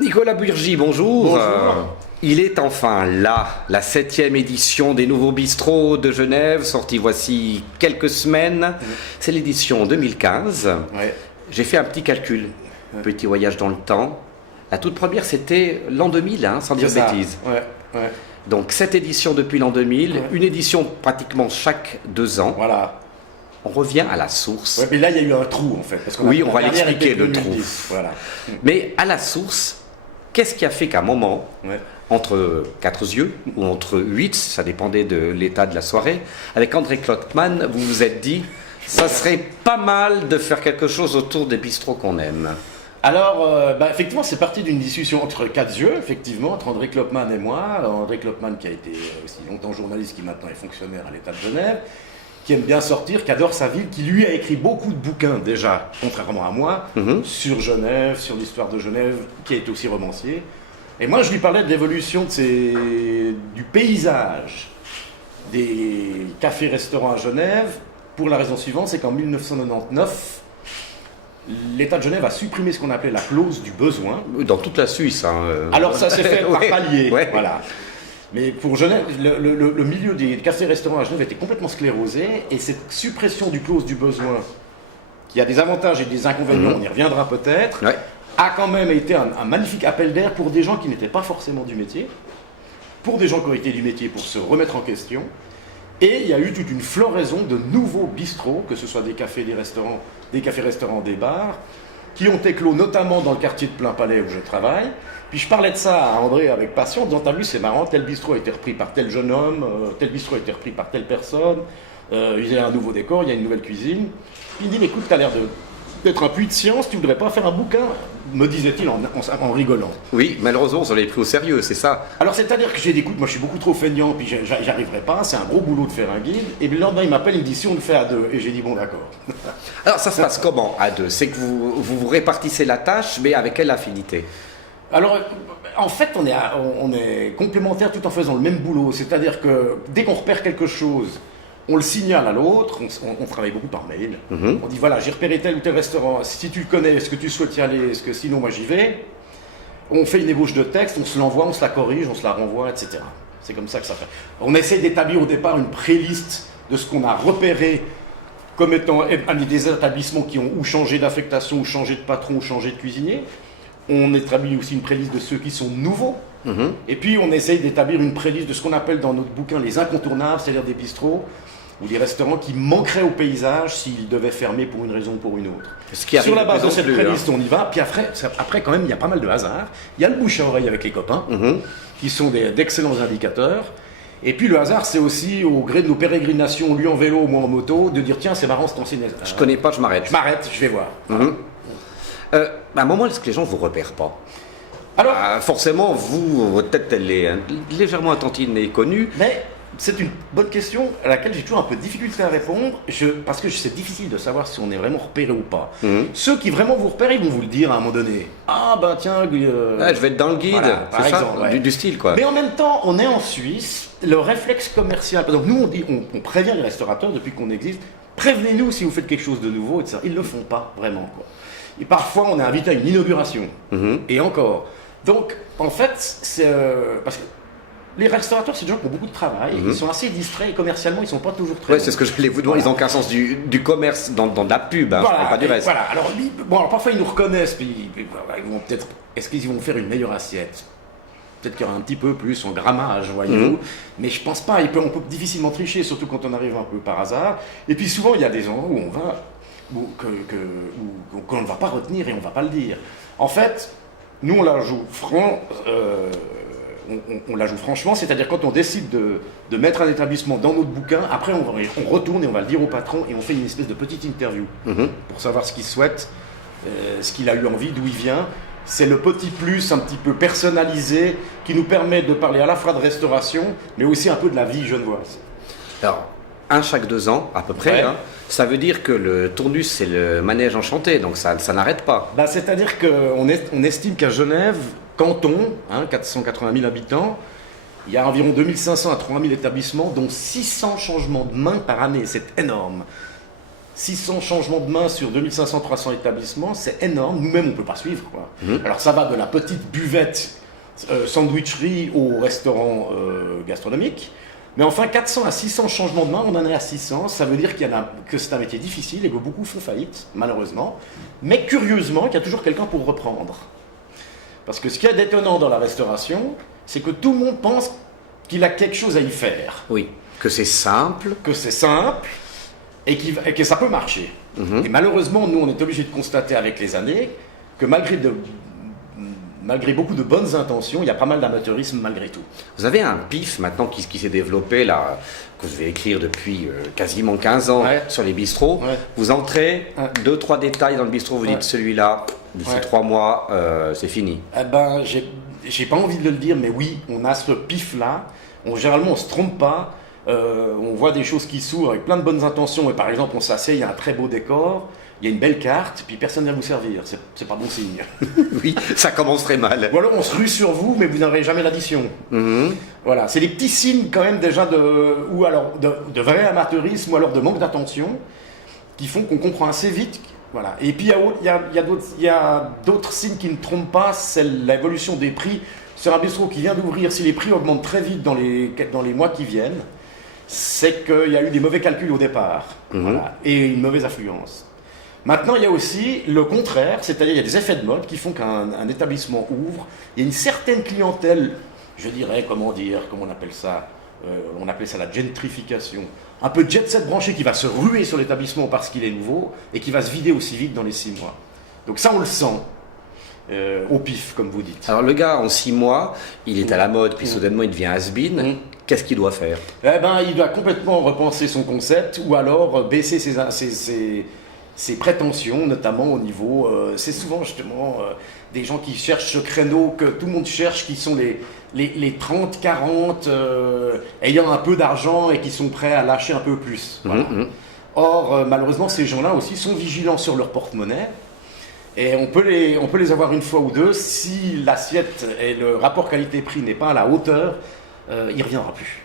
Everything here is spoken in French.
Nicolas Burgy, bonjour. Bonjour. Il est enfin là, la 7e édition des Nouveaux Bistrots de Genève, sortie voici quelques semaines. C'est l'édition 2015. Ouais. J'ai fait un petit calcul, petit voyage dans le temps. La toute première, c'était l'an 2000, sans dire de bêtises. Ouais. Donc, cette édition depuis l'an 2000, Ouais. une édition pratiquement chaque 2 ans. Voilà. On revient à la source. Ouais, mais là, il y a eu un trou, en fait. Parce qu'on Oui, a- on va la dernière l'expliquer, était le 2010. Voilà. Mais à la source, qu'est-ce qui a fait qu'à un moment, Ouais. entre 4 yeux, ou entre 8, ça dépendait de l'état de la soirée, avec André Klotman, vous vous êtes dit, ça serait pas mal de faire quelque chose autour des bistrots qu'on aime. Alors, effectivement, c'est parti d'une discussion entre 4 yeux, effectivement, entre André Klopman et moi. André Klopman, qui a été aussi longtemps journaliste, qui maintenant est fonctionnaire à l'État de Genève, qui aime bien sortir, qui adore sa ville, qui lui a écrit beaucoup de bouquins déjà, contrairement à moi, sur Genève, sur l'histoire de Genève, qui est aussi romancier. Et moi, je lui parlais de l'évolution du paysage des cafés-restaurants à Genève, pour la raison suivante, c'est qu'en 1999, l'État de Genève a supprimé ce qu'on appelait la clause du besoin. Dans toute la Suisse. Alors ça s'est fait par Ouais, palier, ouais. voilà. Mais pour Genève, le milieu des cafés-restaurants à Genève était complètement sclérosé, et cette suppression du clause du besoin, qui a des avantages et des inconvénients, on y reviendra peut-être, Ouais. a quand même été un magnifique appel d'air pour des gens qui n'étaient pas forcément du métier, pour des gens qui ont été du métier pour se remettre en question. Et il y a eu toute une floraison de nouveaux bistrots, que ce soit des cafés, des cafés-restaurants, des bars, qui ont éclos notamment dans le quartier de Plain Palais où je travaille. Puis je parlais de ça à André avec passion, en disant, t'as vu, c'est marrant, tel bistrot a été repris par tel jeune homme, tel bistrot a été repris par telle personne, il y a un nouveau décor, il y a une nouvelle cuisine. Puis il me dit, mais écoute, t'as l'air d'être un puits de science, tu voudrais pas faire un bouquin, me disait-il en rigolant. Oui, malheureusement, vous l'avez pris au sérieux, c'est ça. Alors c'est-à-dire que j'ai dit, écoute, moi je suis beaucoup trop feignant, puis j'arriverai pas, c'est un gros boulot de faire un guide. Et puis le lendemain, il m'appelle, il me dit, si on le fait à 2. Et j'ai dit, bon d'accord. Alors, ça se passe comment à 2? C'est que vous répartissez la tâche, mais avec quelle affinité? Alors, en fait, on est complémentaires tout en faisant le même boulot. C'est-à-dire que dès qu'on repère quelque chose, on le signale à l'autre. On travaille beaucoup par mail. On dit, voilà, j'ai repéré tel ou tel restaurant. Si tu le connais, est-ce que tu souhaites y aller? Est-ce que sinon, moi, j'y vais? On fait une ébauche de texte, on se l'envoie, on se la corrige, on se la renvoie, etc. C'est comme ça que ça fait. On essaye d'établir au départ une pré-liste de ce qu'on a repéré comme étant des établissements qui ont ou changé d'affectation, ou changé de patron, ou changé de cuisinier. On établit aussi une préliste de ceux qui sont nouveaux. Et puis on essaye d'établir une préliste de ce qu'on appelle dans notre bouquin les incontournables, c'est-à-dire des bistrots ou des restaurants qui manqueraient au paysage s'ils devaient fermer pour une raison ou pour une autre. Sur la base de cette préliste, on y va. Puis après, quand même, il y a pas mal de hasard. Il y a le bouche à oreille avec les copains, qui sont d'excellents indicateurs. Et puis le hasard, c'est aussi au gré de nos pérégrinations, lui en vélo, moi en moto, de dire tiens, c'est marrant cet enseignant. Je connais pas, je m'arrête. Je m'arrête, je vais voir. À un moment, est-ce que les gens vous repèrent pas? Alors, Forcément, votre tête, elle est légèrement attentive et connue. mais c'est une bonne question à laquelle j'ai toujours un peu de difficulté à répondre, parce que c'est difficile de savoir si on est vraiment repéré ou pas. Ceux qui vraiment vous repèrent, ils vont vous le dire à un moment donné. Ah ben tiens, Je vais être dans le guide, voilà, par c'est ça, exemple, ouais. du style quoi. Mais en même temps, on est en Suisse, le réflexe commercial. Donc nous, on prévient les restaurateurs depuis qu'on existe. Prévenez-nous si vous faites quelque chose de nouveau, etc. Ils ne le font pas vraiment, quoi. Et parfois, on est invité à une inauguration. Et encore. Donc, en fait, c'est parce que les restaurateurs, c'est des gens qui ont beaucoup de travail. Ils sont assez distraits et commercialement, ils ne sont pas toujours très Ouais, bons. c'est ce que je voulais vous demander. Ils n'ont qu'un sens du commerce dans de la pub, je parle pas du reste. Voilà. Alors, alors parfois, ils nous reconnaissent, puis voilà, ils vont peut-être. Est-ce qu'ils vont faire une meilleure assiette? Peut-être qu'il y aura un petit peu plus en grammage, voyez-vous. Mais je pense pas. On peut difficilement tricher, surtout quand on arrive un peu par hasard. Et puis souvent, il y a des endroits où on va, qu'on ne va pas retenir et on ne va pas le dire. En fait, nous, on la joue on la joue franchement, c'est-à-dire quand on décide de mettre un établissement dans notre bouquin, après on retourne et on va le dire au patron et on fait une espèce de petite interview pour savoir ce qu'il souhaite, ce qu'il a eu envie, d'où il vient. C'est le petit plus un petit peu personnalisé qui nous permet de parler à la fois de restauration, mais aussi un peu de la vie genevoise. Alors, un chaque 2 ans, à peu près. Ouais. Hein. Ça veut dire que le Tournus, c'est le manège enchanté, donc ça n'arrête pas. Bah, c'est-à-dire qu'on estime qu'à Genève, canton, 480 000 habitants, il y a environ 2500 à 3000 établissements, dont 600 changements de main par année. C'est énorme. 600 changements de main sur 2500-300 établissements, c'est énorme. Nous-mêmes, on ne peut pas suivre, quoi. Alors, ça va de la petite buvette sandwicherie au restaurant gastronomique. Mais enfin, 400 à 600 changements de main, on en est à 600. Ça veut dire que c'est un métier difficile et que beaucoup font faillite, malheureusement. Mais curieusement, qu'il y a toujours quelqu'un pour reprendre. Parce que ce qui est d'étonnant dans la restauration, c'est que tout le monde pense qu'il a quelque chose à y faire. Oui, que c'est simple. Que c'est simple et que ça peut marcher. Et malheureusement, nous, on est obligé de constater avec les années que malgré beaucoup de bonnes intentions, il y a pas mal d'amateurisme malgré tout. Vous avez un pif maintenant qui s'est développé, là, que vous devez écrire depuis quasiment 15 ans sur les bistrots. Ouais. Vous entrez, 2-3 détails dans le bistrot, vous dites celui-là, d'ici 3 mois, c'est fini. Eh ben, j'ai pas envie de le dire, mais oui, on a ce pif-là. Généralement, on se trompe pas. On voit des choses qui s'ouvrent avec plein de bonnes intentions. Et par exemple, on s'assied, il y a un très beau décor, il y a une belle carte, puis personne ne vient vous servir. C'est pas bon signe. Oui, ça commence très mal. Ou alors on se rue sur vous, mais vous n'aurez jamais l'addition. Voilà, c'est des petits signes quand même déjà de vrai amateurisme ou alors de manque d'attention qui font qu'on comprend assez vite. Voilà. Et puis il y a d'autres signes qui ne trompent pas, c'est l'évolution des prix. Sur un bistrot qui vient d'ouvrir, si les prix augmentent très vite dans les mois qui viennent, c'est qu'il y a eu des mauvais calculs au départ, voilà, et une mauvaise affluence. Maintenant, il y a aussi le contraire, c'est-à-dire il y a des effets de mode qui font qu'un établissement ouvre. Il y a une certaine clientèle, je dirais, comment on appelle ça on appelle ça la gentrification. Un peu jet set branché qui va se ruer sur l'établissement parce qu'il est nouveau et qui va se vider aussi vite dans les 6 mois. Donc ça, on le sent. Au pif, comme vous dites. Alors le gars, en 6 mois, il est à la mode, puis soudainement il devient has-been. Qu'est-ce qu'il doit faire? Eh ben, il doit complètement repenser son concept, ou alors baisser ses prétentions, notamment au niveau... c'est souvent justement des gens qui cherchent ce créneau que tout le monde cherche, qui sont les 30-40, ayant un peu d'argent et qui sont prêts à lâcher un peu plus. Voilà. Or, malheureusement, ces gens-là aussi sont vigilants sur leur porte-monnaie. Et on peut les avoir une fois ou deux. Si l'assiette et le rapport qualité-prix n'est pas à la hauteur, il ne reviendra plus.